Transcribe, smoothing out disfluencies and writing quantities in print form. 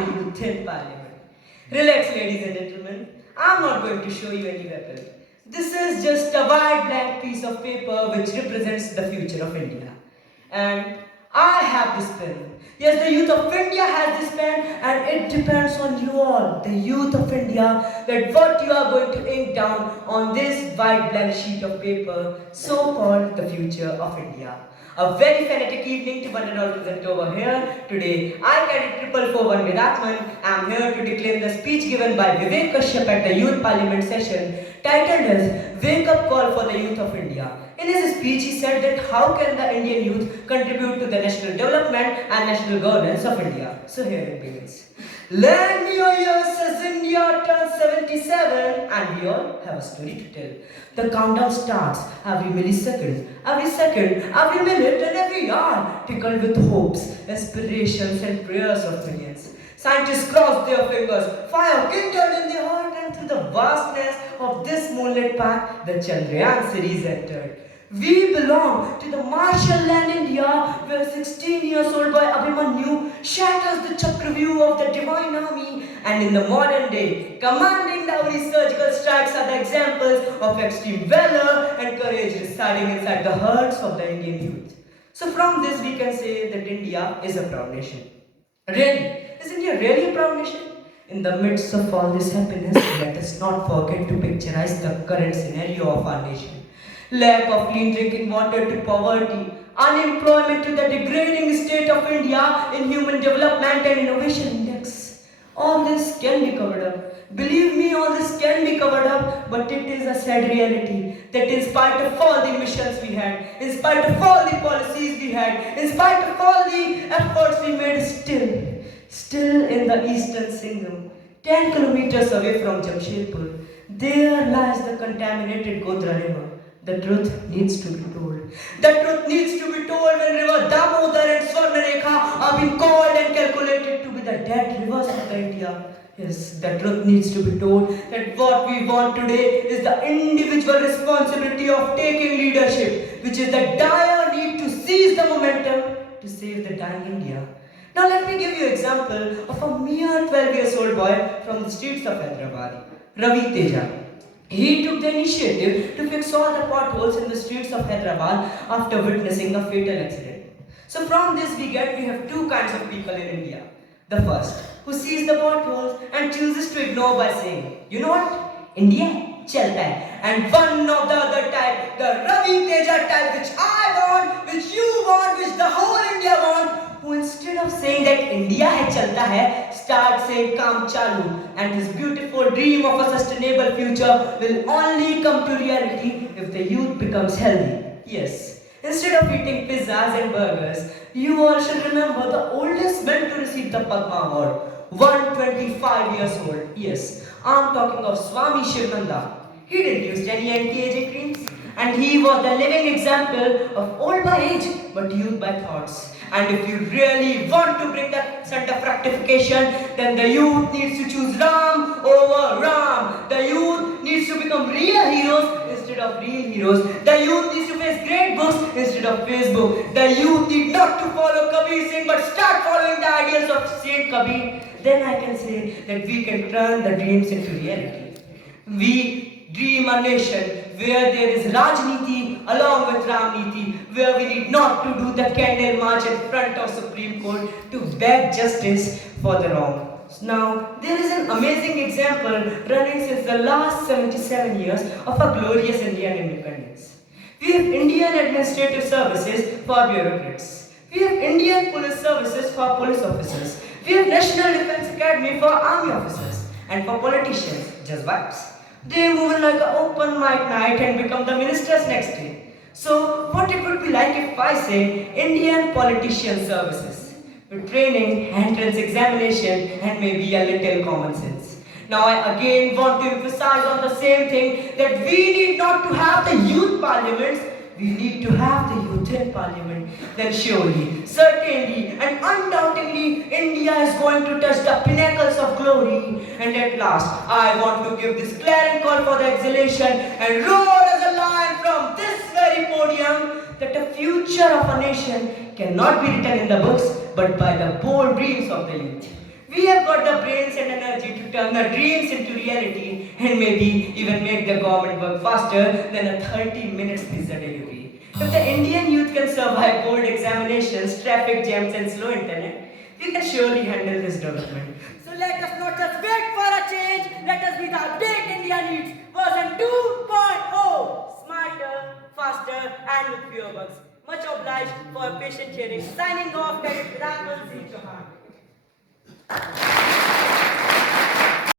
the youth in parliament. Relax, ladies and gentlemen. I'm not going to show you any weapon. This is just a white blank piece of paper which represents the future of India. And I have this pen. Yes, the youth of India has this pen, and it depends on you all, the youth of India, that what you are going to ink down on this white blank sheet of paper, so-called the future of India. A very fanatic evening to one and all present over here. Today, I carry 441 with Atman. I am here to declaim the speech given by Vivek Kashyap at the Youth Parliament session, titled as Wake Up Call for the Youth of India. In his speech, he said that how can the Indian youth contribute to the national development and national governance of India. So here it begins. Lend me your ears as India turns 77, and we all have a story to tell. The countdown starts every millisecond, every second, every minute, and every hour, tickled with hopes, aspirations, and prayers of millions. Scientists crossed their fingers, fire kindled in their heart, and through the vastness of this moonlit path, the Chandrayaan series entered. We belong to the martial land India, where 16 years old boy Abhimanyu shatters the Chakravyuh of the divine army, and in the modern day, commanding the Uri surgical strikes are the examples of extreme valor and courage residing inside the hearts of the Indian youth. So from this we can say that India is a proud nation. Really? Is India really a proud nation? In the midst of all this happiness, let us not forget to picturize the current scenario of our nation. Lack of clean drinking water to poverty, unemployment to the degrading state of India in Human Development and Innovation Index. All this can be covered up. Believe me, all this can be covered up, but it is a sad reality that in spite of all the missions we had, in spite of all the policies we had, in spite of all the efforts we made, still in the eastern Singham, 10 kilometers away from Jamshedpur, there lies the contaminated Godra River. The truth needs to be told. The truth needs to be told when river Damodar and Swarnarekha are being called and calculated to be the dead rivers of India. Yes, the truth needs to be told that what we want today is the individual responsibility of taking leadership, which is the dire need to seize the momentum to save the dying India. Now let me give you an example of a mere 12 years old boy from the streets of Hyderabad, Ravi Teja. He took the initiative to fix all the potholes in the streets of Hyderabad after witnessing a fatal accident. So from this we have two kinds of people in India. The first, who sees the potholes and chooses to ignore by saying, you know what, India chalta hai. And one of the other type, the Ravi Teja type, which I want, which you want, which the whole India want, who instead of saying that India hai chalta hai, start saying Kam Chalu, and his beautiful dream of a sustainable future will only come to reality if the youth becomes healthy. Yes, instead of eating pizzas and burgers, you all should remember the oldest man to receive the Padma Award, 125 years old. Yes, I'm talking of Swami Shivananda. He didn't use any anti-aging creams, and he was the living example of old by age but youth by thoughts. And if you really want to bring that center of rectification, then the youth needs to choose Ram over Ram. The youth needs to become real heroes instead of real heroes. The youth needs to face great books instead of Facebook. The youth need not to follow Kabir Singh but start following the ideals of Saint Kabir. Then I can say that we can turn the dreams into reality. We dream a nation where there is Rajniti along with Ramniti, where we need not to do the candle march in front of Supreme Court to beg justice for the wrong. Now, there is an amazing example running since the last 77 years of a glorious Indian independence. We have Indian administrative services for bureaucrats. We have Indian police services for police officers. We have National Defense Academy for army officers. And for politicians, just vibes. They move in like an open mic night and become the ministers next day. So, what it would be like if I say Indian politician services with training, entrance examination, and maybe a little common sense. Now, I again want to emphasize on the same thing that we need not to have the youth parliaments. We need to have the youth in parliament. Then surely, certainly, and undoubtedly, India is going to touch the pinnacles of glory. And at last, I want to give this clarion call for the exhalation and roar as a lion from this very podium that the future of a nation cannot be written in the books, but by the bold dreams of the youth. We have got the brains and energy to turn the dreams into reality and maybe even make the government work faster than a 30 minutes pizza delivery. If the Indian youth can survive board examinations, traffic jams and slow internet, we can surely handle this development. So let us not just wait for a change, let us be the update India needs. Version 2.0. Smarter, faster and with fewer bugs. Much obliged for patient hearing. Signing off, Rapper Z. Chauhan.